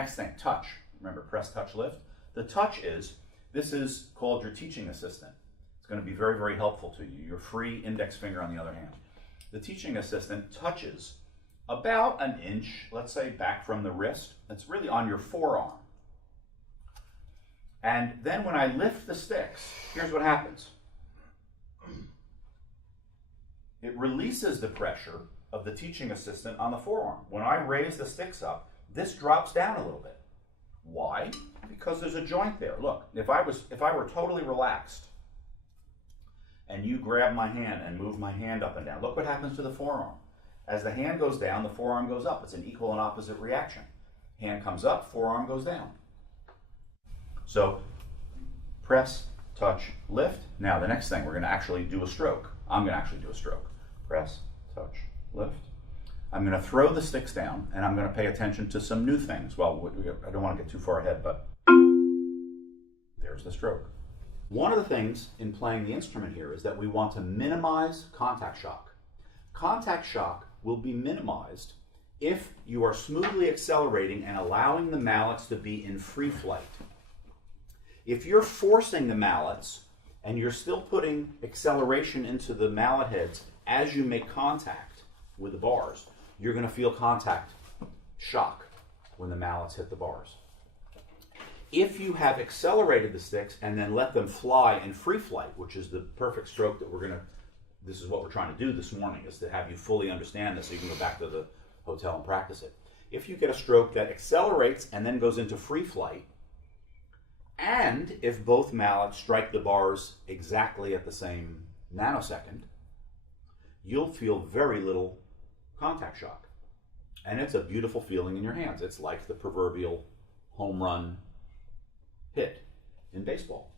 Next thing, touch. Remember, press, touch, lift. The touch this is called your teaching assistant. It's going to be very, very helpful to you. Your free index finger on the other hand. The teaching assistant touches about an inch, let's say, back from the wrist. It's really on your forearm. And then when I lift the sticks, here's what happens. It releases the pressure of the teaching assistant on the forearm. When I raise the sticks up, this drops down a little bit. Why? Because there's a joint there. Look, if I were totally relaxed and you grab my hand and move my hand up and down, look what happens to the forearm. As the hand goes down, the forearm goes up. It's an equal and opposite reaction. Hand comes up, forearm goes down. So press, touch, lift. Now the next thing, we're going to actually do a stroke. I'm going to actually do a stroke. Press, touch, lift. I'm going to throw the sticks down, and I'm going to pay attention to some new things. Well, I don't want to get too far ahead, but there's the stroke. One of the things in playing the instrument here is that we want to minimize contact shock. Contact shock will be minimized if you are smoothly accelerating and allowing the mallets to be in free flight. If you're forcing the mallets and you're still putting acceleration into the mallet heads as you make contact with the bars, you're going to feel contact shock when the mallets hit the bars. If you have accelerated the sticks and then let them fly in free flight, which is the perfect stroke that this is what we're trying to do this morning, is to have you fully understand this so you can go back to the hotel and practice it. If you get a stroke that accelerates and then goes into free flight, and if both mallets strike the bars exactly at the same nanosecond, you'll feel very little contact shock. And it's a beautiful feeling in your hands. It's like the proverbial home run hit in baseball.